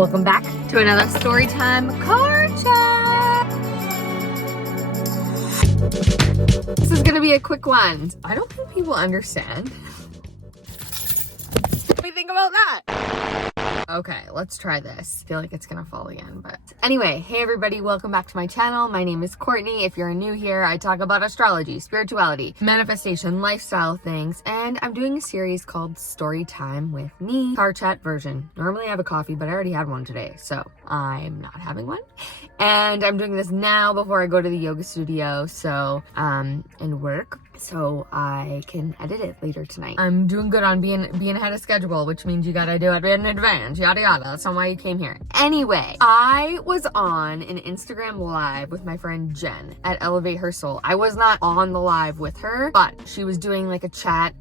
Welcome back to another Storytime card chat. This is gonna be a quick one. I don't think people understand. What do you think about that? Okay, let's try this. I feel like it's gonna fall again, but anyway, hey everybody, welcome back to my channel. My name is Courtney. If you're new here, I talk about astrology, spirituality, manifestation, lifestyle things, and I'm doing a series called Story Time with Me, car chat version. Normally I have a coffee, but I already had one today, so I'm not having one. And I'm doing this now before I go to the yoga studio, and work, so I can edit it later tonight. I'm doing good on being ahead of schedule, which means you gotta do it in advance, yada yada. That's not why you came here. Anyway, I was on an Instagram live with my friend Jen at Elevate Her Soul. I was not on the live with her, but she was doing like a chat.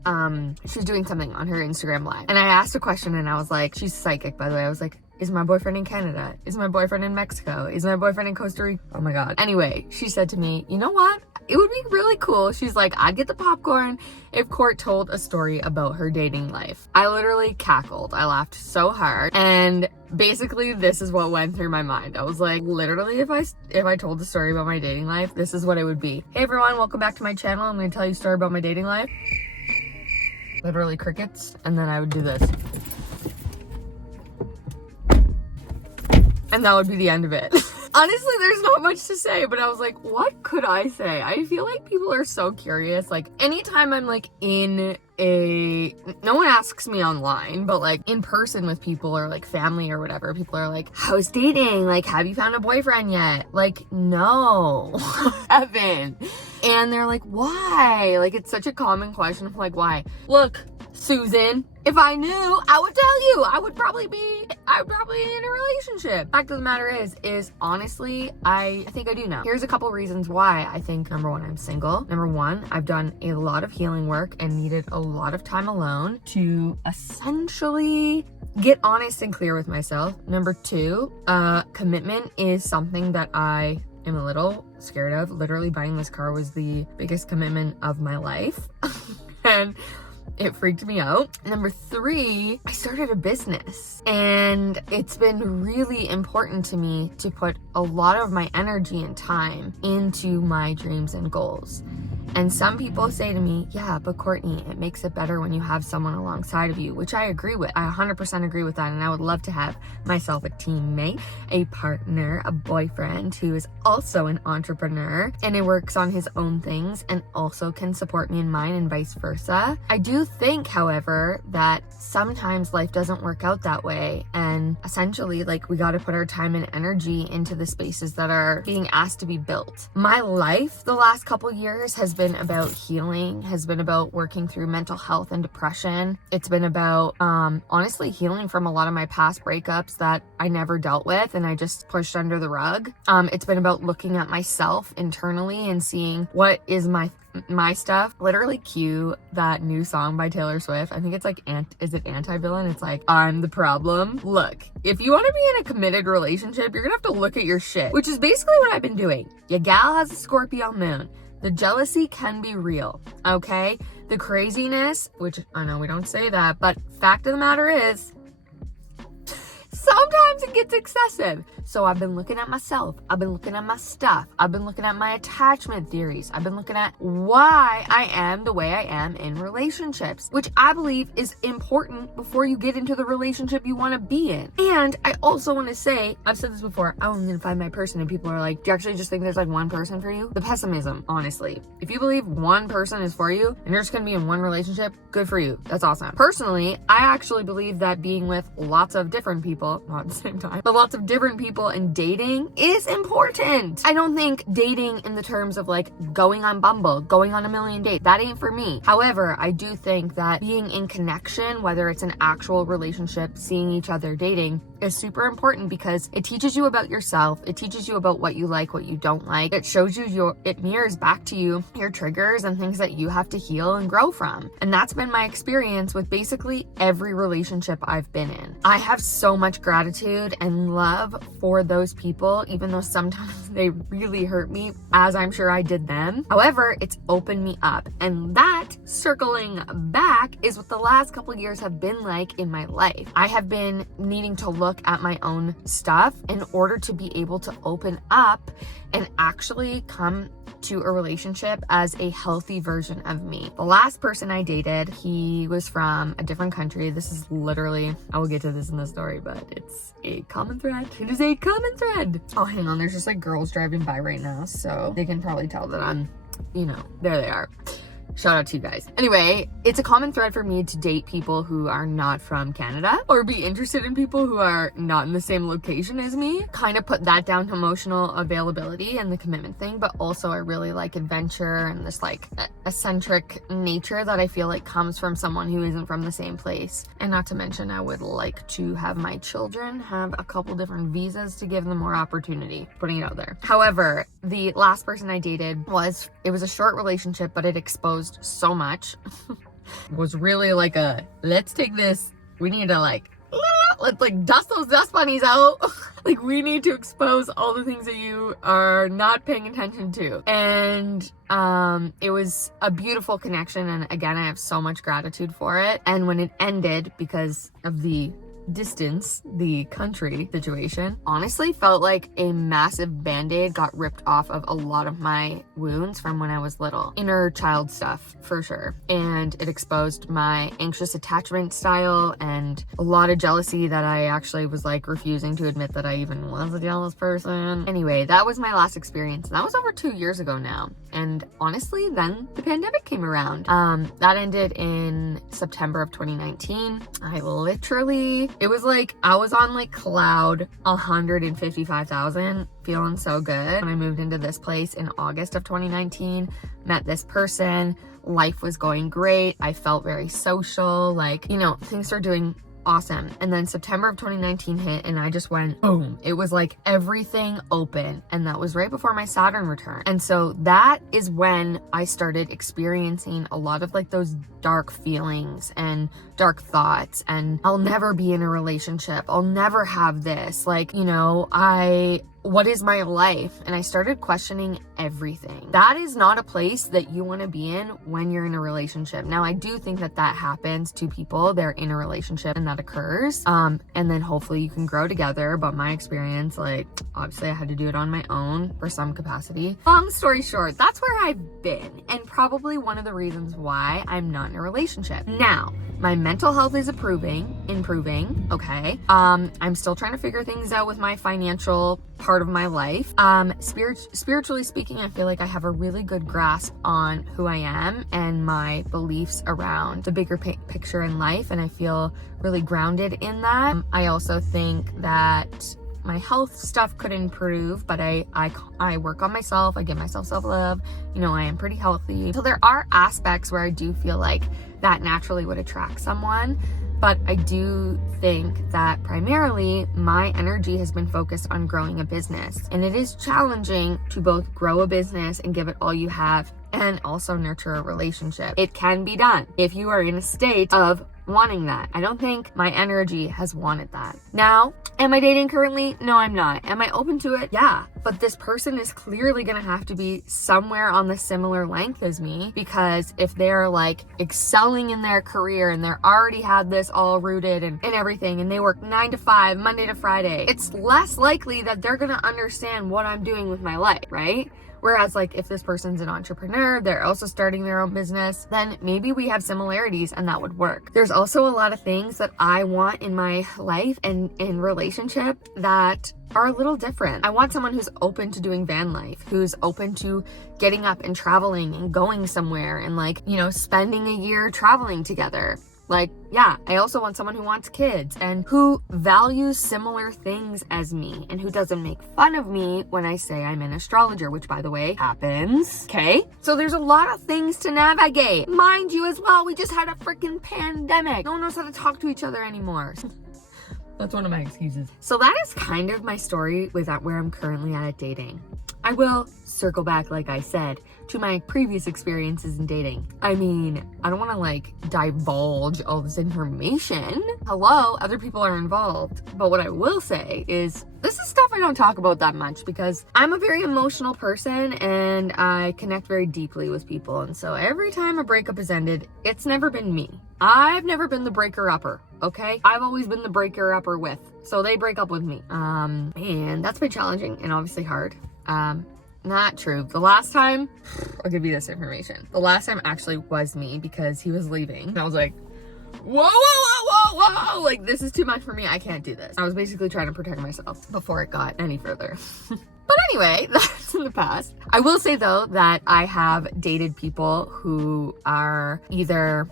She was doing something on her Instagram live, and I asked a question, and I was like, she's psychic, by the way. I was like, is my boyfriend in Canada? Is my boyfriend in Mexico? Is my boyfriend in Costa Rica? Oh my God. Anyway, she said to me, you know what? It would be really cool. She's like, I'd get the popcorn if Court told a story about her dating life. I literally cackled. I laughed so hard. And basically this is what went through my mind. I was like, literally, if I told the story about my dating life, this is what it would be. Hey everyone, welcome back to my channel. I'm gonna tell you a story about my dating life. Literally crickets. And then I would do this. And that would be the end of it. Honestly, there's not much to say, but I was like, what could I say? I feel like people are so curious. Like, anytime I'm like no one asks me online, but like in person with people or like family or whatever, people are like, how's dating? Like, have you found a boyfriend yet? Like, no, I haven't. And they're like, why? Like, it's such a common question. I'm like, why? Look, Susan, if I knew, I would tell you. I would probably be in a relationship. Fact of the matter is honestly, I think I do know. Here's a couple reasons why I think. Number one, I'm single. Number one, I've done a lot of healing work and needed a lot of time alone to essentially get honest and clear with myself. Number two, commitment is something that I am a little scared of. Literally buying this car was the biggest commitment of my life. And it freaked me out. Number three, I started a business, and it's been really important to me to put a lot of my energy and time into my dreams and goals. And some people say to me, yeah, but Courtney, it makes it better when you have someone alongside of you, which I agree with. I 100% agree with that. And I would love to have myself a teammate, a partner, a boyfriend who is also an entrepreneur and it works on his own things and also can support me in mine and vice versa. I do think, however, that sometimes life doesn't work out that way. And essentially, like, we got to put our time and energy into the spaces that are being asked to be built. My life the last couple years has been about healing, has been about working through mental health and depression. It's been about honestly healing from a lot of my past breakups that I never dealt with and I just pushed under the rug. It's been about looking at myself internally and seeing what is my stuff. Literally cue that new song by Taylor Swift. I think it's like, is it Anti-Villain? It's like, I'm the problem. Look, if you want to be in a committed relationship, you're gonna have to look at your shit, which is basically what I've been doing. Your gal has a Scorpio moon. The jealousy can be real, okay? The craziness, which I know we don't say that, but fact of the matter is, sometimes it gets excessive. So I've been looking at myself. I've been looking at my stuff. I've been looking at my attachment theories. I've been looking at why I am the way I am in relationships, which I believe is important before you get into the relationship you want to be in. And I also want to say, I've said this before, I'm going to find my person, and people are like, do you actually just think there's like one person for you? The pessimism, honestly. If you believe one person is for you and you're just going to be in one relationship, good for you. That's awesome. Personally, I actually believe that being with lots of different people, not at the same time, but lots of different people and dating is important. I don't think dating in the terms of like going on Bumble, going on a million dates, that ain't for me. However, I do think that being in connection, whether it's an actual relationship, seeing each other, dating, is super important because it teaches you about yourself. It teaches you about what you like, what you don't like. It shows you it mirrors back to you your triggers and things that you have to heal and grow from. And that's been my experience with basically every relationship I've been in. I have so much growth gratitude and love for those people, even though sometimes they really hurt me, as I'm sure I did them. However, it's opened me up. And that, circling back, is what the last couple years have been like in my life. I have been needing to look at my own stuff in order to be able to open up and actually come to a relationship as a healthy version of me. The last person I dated, he was from a different country. This is literally, I will get to this in the story, but it's a common thread. It is a common thread. Oh, hang on. There's just like girls driving by right now, so they can probably tell that I'm, there they are. Shout out to you guys. Anyway, it's a common thread for me to date people who are not from Canada or be interested in people who are not in the same location as me. Kind of put that down to emotional availability and the commitment thing, but also I really like adventure and this like eccentric nature that I feel like comes from someone who isn't from the same place. And not to mention, I would like to have my children have a couple different visas to give them more opportunity, putting it out there. However, the last person I dated was a short relationship, but it exposed so much. Was really like a, let's take this, we need to let's like dust those dust bunnies out. Like we need to expose all the things that you are not paying attention to. And it was a beautiful connection, and again, I have so much gratitude for it. And when it ended because of the distance, the country situation, honestly felt like a massive band-aid got ripped off of a lot of my wounds from when I was little. Inner child stuff, for sure. And it exposed my anxious attachment style and a lot of jealousy that I actually was like refusing to admit that I even was a jealous person. Anyway, that was my last experience. And that was over 2 years ago now. And honestly, then the pandemic came around. That ended in September of 2019. It was like, I was on like cloud 155,000, feeling so good. When I moved into this place in August of 2019, met this person, life was going great. I felt very social, things are doing awesome. And then September of 2019 hit and I just went boom. It was like everything open, and that was right before my Saturn return. And so that is when I started experiencing a lot of like those dark feelings and dark thoughts, and I'll never be in a relationship, I'll never have this, what is my life? And I started questioning everything. That is not a place that you want to be in when you're in a relationship. Now, I do think that happens to people. They're in a relationship and that occurs. And then hopefully you can grow together. But my experience, obviously I had to do it on my own for some capacity. Long story short, that's where I've been, and probably one of the reasons why I'm not in a relationship. Now, my mental health is improving, okay? I'm still trying to figure things out with my financial part of my life. Spiritually speaking, I feel like I have a really good grasp on who I am and my beliefs around the bigger picture in life, and I feel really grounded in that. I also think that my health stuff could improve, but I work on myself. I give myself self-love. I am pretty healthy. So there are aspects where I do feel like that naturally would attract someone. But I do think that primarily my energy has been focused on growing a business. And it is challenging to both grow a business and give it all you have and also nurture a relationship. It can be done if you are in a state of wanting that. I don't think my energy has wanted that. Now, am I dating currently? No, I'm not. Am I open to it? Yeah. But this person is clearly gonna have to be somewhere on the similar length as me, because if they're like excelling in their career and they're already had this all rooted and everything, and they work 9 to 5, Monday to Friday, it's less likely that they're gonna understand what I'm doing with my life, right? Whereas if this person's an entrepreneur, they're also starting their own business, then maybe we have similarities and that would work. There's also a lot of things that I want in my life and in relationship that are a little different. I want someone who's open to doing van life, who's open to getting up and traveling and going somewhere and spending a year traveling together. I also want someone who wants kids and who values similar things as me and who doesn't make fun of me when I say I'm an astrologer, which by the way happens. Okay? So there's a lot of things to navigate. Mind you as well, we just had a freaking pandemic. No one knows how to talk to each other anymore. That's one of my excuses. So that is kind of my story with where I'm currently at dating. I will circle back, like I said, to my previous experiences in dating. I mean, I don't want to like divulge all this information. Hello, other people are involved. But what I will say is this is stuff I don't talk about that much because I'm a very emotional person and I connect very deeply with people. And so every time a breakup has ended, it's never been me. I've never been the breaker-upper, okay? I've always been the breaker-upper with. So they break up with me. And that's been challenging and obviously hard. Not true. The last time, I'll give you this information. The last time actually was me because he was leaving. And I was like, whoa, whoa, whoa, whoa, whoa. Like, this is too much for me. I can't do this. I was basically trying to protect myself before it got any further. But anyway, that's in the past. I will say though that I have dated people who are either,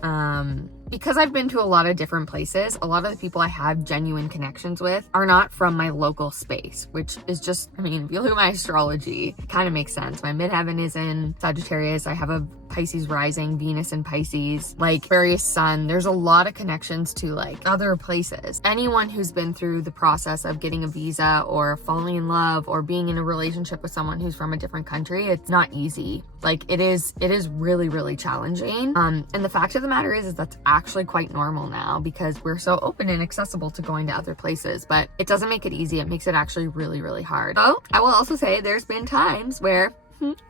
because I've been to a lot of different places, a lot of the people I have genuine connections with are not from my local space, which is just, I mean, if you look at my astrology, it kind of makes sense. My midheaven is in Sagittarius. I have a Pisces rising, Venus in Pisces, like Aquarius sun. There's a lot of connections to like other places. Anyone who's been through the process of getting a visa or falling in love or being in a relationship with someone who's from a different country, it's not easy. Like it is really, really challenging. And the fact of the matter is that's actually quite normal now because we're so open and accessible to going to other places, but it doesn't make it easy. It makes it actually really, really hard. So I will also say there's been times where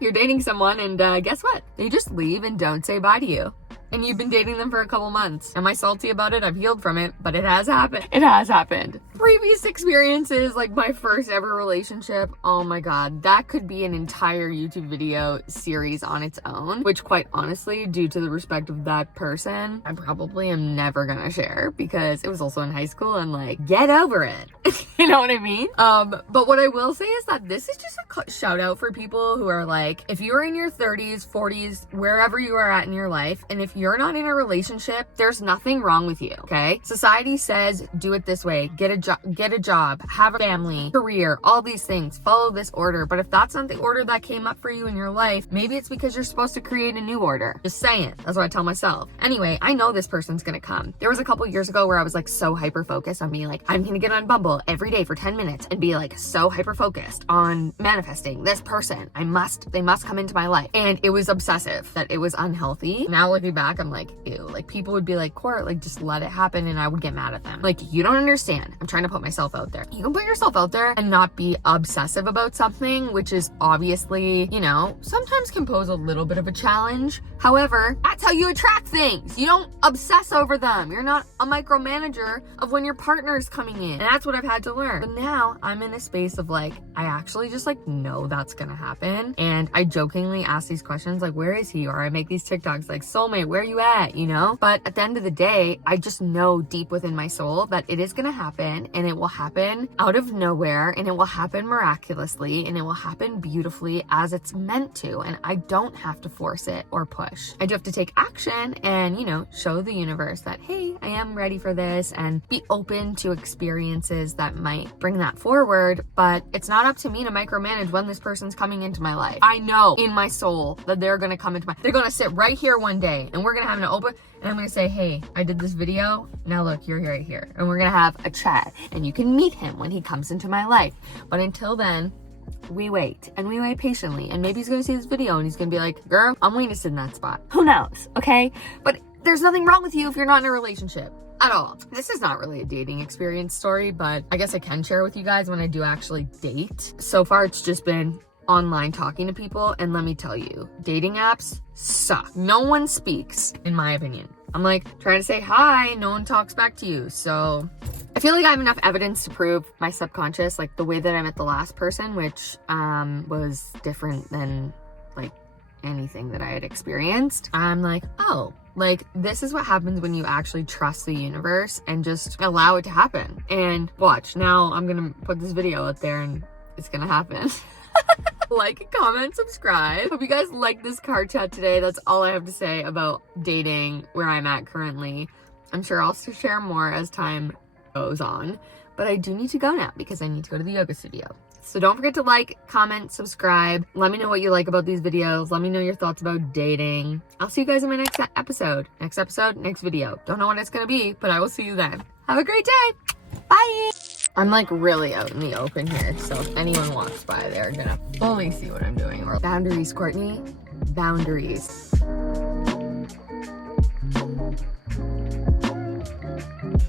you're dating someone and guess what? They just leave and don't say bye to you. And you've been dating them for a couple months. Am I salty about it? I've healed from it, but it has happened. It has happened. Previous experiences, like my first ever relationship, oh my God, that could be an entire YouTube video series on its own, which quite honestly, due to the respect of that person, I probably am never gonna share because it was also in high school and like, get over it. You know what I mean? But what I will say is that this is just a shout out for people who are like, if you're in your 30s, 40s, wherever you are at in your life, and if you're not in a relationship, there's nothing wrong with you, okay? Society says do it this way, get a job, have a family, career, all these things, follow this order. But if that's not the order that came up for you in your life, maybe it's because you're supposed to create a new order. Just saying. That's what I tell myself. Anyway, I know this person's gonna come. There was a couple years ago where I was like so hyper focused on being like, I'm gonna get on Bumble every day for 10 minutes and be like so hyper focused on manifesting this person. They must come into my life. And it was obsessive, that it was unhealthy. Now looking back, I'm like, ew. Like people would be like, Court, like just let it happen, and I would get mad at them. Like, you don't understand. I'm trying to put myself out there. You can put yourself out there and not be obsessive about something, which is obviously, you know, sometimes can pose a little bit of a challenge. However, that's how you attract things. You don't obsess over them. You're not a micromanager of when your partner is coming in. And that's what I've had to learn. But now I'm in a space of like, I actually just like know that's gonna happen. And I jokingly ask these questions like, where is he? Or I make these TikToks like, soulmate, where are you at? You know? But at the end of the day, I just know deep within my soul that it is gonna happen, and it will happen out of nowhere, and it will happen miraculously, and it will happen beautifully as it's meant to. And I don't have to force it or push. I do have to take action and, you know, show the universe that, hey, I am ready for this, and be open to experiences that might bring that forward. But it's not up to me to micromanage when this person's coming into my life. I know in my soul that they're gonna come into they're gonna sit right here one day and we're gonna have an open, and I'm gonna say, hey, I did this video, now look, you're right here. And we're gonna have a chat, and you can meet him when he comes into my life. But until then, we wait, and we wait patiently, and maybe he's gonna see this video and he's gonna be like, girl, I'm waiting to sit in that spot. Who knows, okay? But there's nothing wrong with you if you're not in a relationship at all. This is not really a dating experience story, but I guess I can share with you guys when I do actually date. So far, it's just been online talking to people, and let me tell you, dating apps suck. No one speaks, in my opinion. I'm like trying to say hi, no one talks back to you. So I feel like I have enough evidence to prove my subconscious, like the way that I met the last person, which was different than like anything that I had experienced. I'm like, oh, like this is what happens when you actually trust the universe and just allow it to happen. And watch, now I'm gonna put this video out there and it's gonna happen. Like, comment, subscribe. Hope you guys liked this card chat today. That's all I have to say about dating where I'm at currently. I'm sure I'll share more as time goes on, but I do need to go now because I need to go to the yoga studio. So don't forget to like, comment, subscribe. Let me know what you like about these videos. Let me know your thoughts about dating. I'll see you guys in my next episode. Next video. Don't know what it's gonna be, but I will see you then. Have a great day. Bye. I'm like really out in the open here, so if anyone walks by, they're gonna fully see what I'm doing. Boundaries, Courtney. Boundaries.